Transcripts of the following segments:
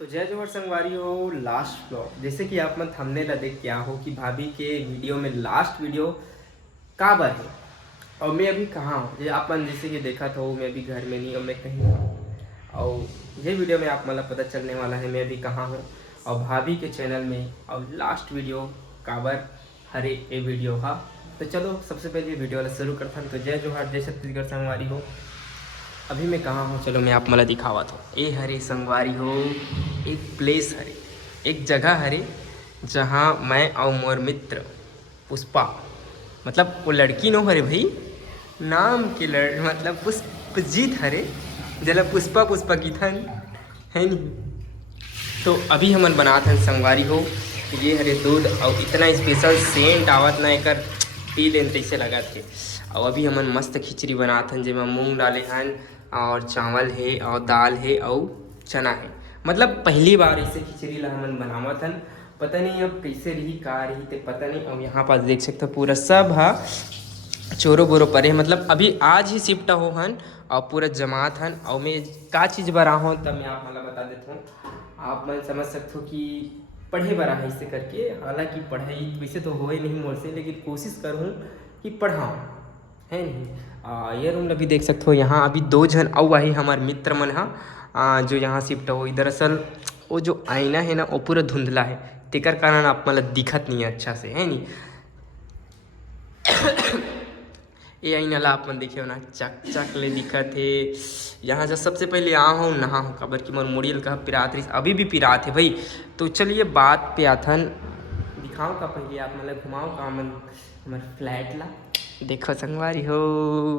तो जय जोहर संगवारी हो। लास्ट ब्लॉग जैसे कि आप मन थंबनेल ला देख के हो कि भाभी के वीडियो में लास्ट वीडियो का बार है और मैं अभी कहाँ हूँ। ये आप मन जैसे कि देखा था मैं अभी घर में नहीं और मैं कहीं हूँ। और ये वीडियो में आप मतलब पता चलने वाला है मैं अभी कहाँ हूँ और भाभी के चैनल में और लास्ट वीडियो काबर हरे ये वीडियो हा। तो चलो सबसे पहले वीडियो वाला शुरू करता हूँ। तो जय जोहर जय छत्तीसगढ़ संगवारी हो। अभी मैं कहाँ हूँ चलो मैं आप मला दिखावा था। ए हरे संगवारी हो एक प्लेस हरे, एक जगह हरे जहाँ मैं और मोर मित्र पुष्पा मतलब वो लड़की नो हरे भाई नाम के मतलब पुष्पजीत हरे जला पुष्पा पुष्पा की थन है नहीं। तो अभी हमन बनात हन संगवारी हो ये हरे दूध और इतना स्पेशल सेंट आवत ना एकर पी लेन तैसे लगा थे। और अभी हमन मस्त खिचड़ी बनात हन जेमा मूंग डाले हन और चावल है और दाल है और चना है। मतलब पहली बार ऐसे खिचड़ी ला हमन बनावत हन। पता नहीं अब कैसे रही का रही ते पता नहीं। और यहाँ पास देख सकते हो पूरा सब हा चोरो बोरो परे मतलब अभी आज ही शिफ्ट हो हन और पूरा जमात हन। और मैं का चीज़ बना हूँ तब मैं आप मला बता देता हूँ। आप मन समझ सकते हो कि पढ़े बरा है इसे करके। हालांकि पढ़ाई वैसे तो हो ही नहीं मोर से लेकिन कोशिश करूँ कि पढ़ाऊँ है नहीं। ये रूम भी देख सकते हो। यहाँ अभी दो जन और वही हमारे मित्र मन हा जो यहाँ शिफ्ट हो। दरअसल वो जो आईना है ना वो पूरा धुंधला है तेकर कारण आप मतलब दिखत नहीं है अच्छा से है नहीं। ये आईना ला आप मन देखियो ना चक चक ले दिखत है। यहाँ जब सबसे पहले आ हूँ नहा हूँ काबर की मोर मुड़ियल कहा पिरात रही अभी भी पिरात है भाई। तो चलिए बात पे आथन दिखाओ का पहले आप मतलब घुमाओ का मन हमारे फ्लैट ला देखो संगवारी हो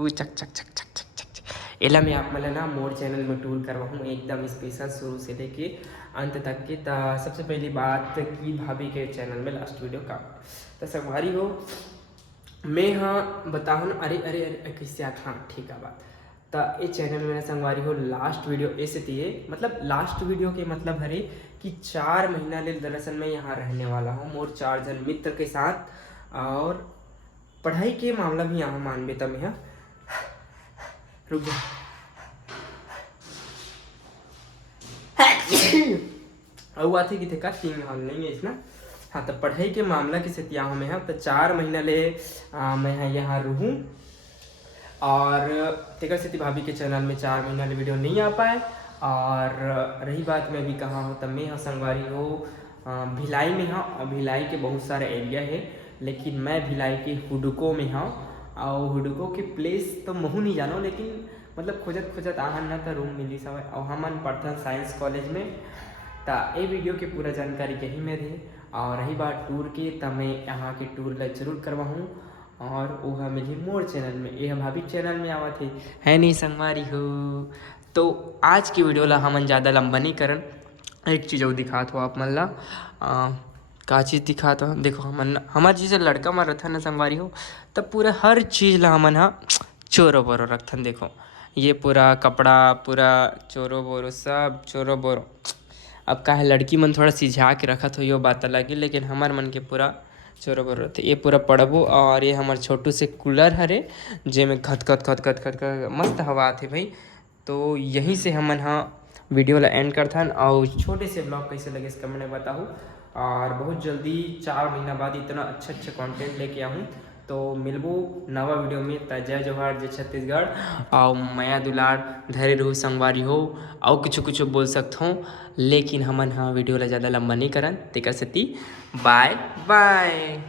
चक चक चक चक चक चक चक। एला मैं आप मतलब ना मोर चैनल में टूर करवा हूँ एकदम स्पेशल शुरू से लेके अंत तक के। सबसे पहली बात की भाभी के चैनल में लास्ट वीडियो का तो संगवारी हो मैं हाँ बताओ ना। अरे अरे अरे कैसे आप हाँ ठीक है बात। तो ये चैनल में संगवारी हो लास्ट वीडियो ऐसे थी मतलब लास्ट वीडियो के मतलब हरे कि 4 महीना ले दरअसल मैं यहाँ रहने वाला हूँ मोर 4 जन मित्र के साथ। और पढ़ाई के मामला भी यहाँ मानबे तब यहाँ रुक जा और आते कि थे का 3 हाल नहीं है इसना। हाँ तो पढ़ाई के मामला के साथ यहाँ में तो 4 महीना ले मैं यहाँ रहूँ। और तेकर से भाभी के चैनल में 4 महीना ले वीडियो नहीं आ पाए। और रही बात मैं भी कहाँ हूँ तब मैं यहाँ संगवारी हो भिलाई में हाँ। और भिलाई के बहुत सारे एरिया है लेकिन मैं भिलाई के हुडको में हाँ। और हुडको के प्लेस तो महू नहीं जानो लेकिन मतलब खोजत खोजत आहन ना तो रूम मिली सब। और हमन पढ़थन साइंस कॉलेज में। तो ये वीडियो के पूरा जानकारी यही में रहे। और रही बात टूर की तब मैं यहाँ के टूर ला जरूर करवाऊँ और वह मिली मोर चैनल में ये भाभी चैनल में आवा थे है नहीं संगवारी हो। तो आज की वीडियो ला हमन ज़्यादा लंबा नहीं करन एक चीज़ और दिखात हो आप मन ला का चीज़ दिखात हो। देखो हमन हमार जैसे लड़का में रथन ना संगवारी हो तब पूरा हर चीज़ ला हमन हा चोरो बोरो रखथन। देखो ये पूरा कपड़ा पूरा चोरो बोरो सब चोरो बोरो। अब का है लड़की मन थोड़ा सिझा के रखत हो यो बात अलग है लेकिन हमार मन के पूरा चोरो बोरो थे। ये पूरा पड़बो और ये हमार छोटू से कूलर हरे जेमे खत खत खत खत खत खत मस्त हवा आथे भाई। तो यहीं से हमन हाँ वीडियो ला एंड करथन और छोटे से ब्लॉग कैसे लगे इसका मैंने बताऊँ। और बहुत जल्दी 4 महीना बाद इतना अच्छा अच्छा कंटेंट लेके आऊँ तो मिलबो नवा वीडियो में। जय जोहार जय छत्तीसगढ़ और माया दुलार धैर्य रहू संगवारी हो। और कुछ कुछ बोल सकता हूँ लेकिन हमन हाँ वीडियो ला ज़्यादा लंबा नहीं करन तेकर सेती बाय बाय।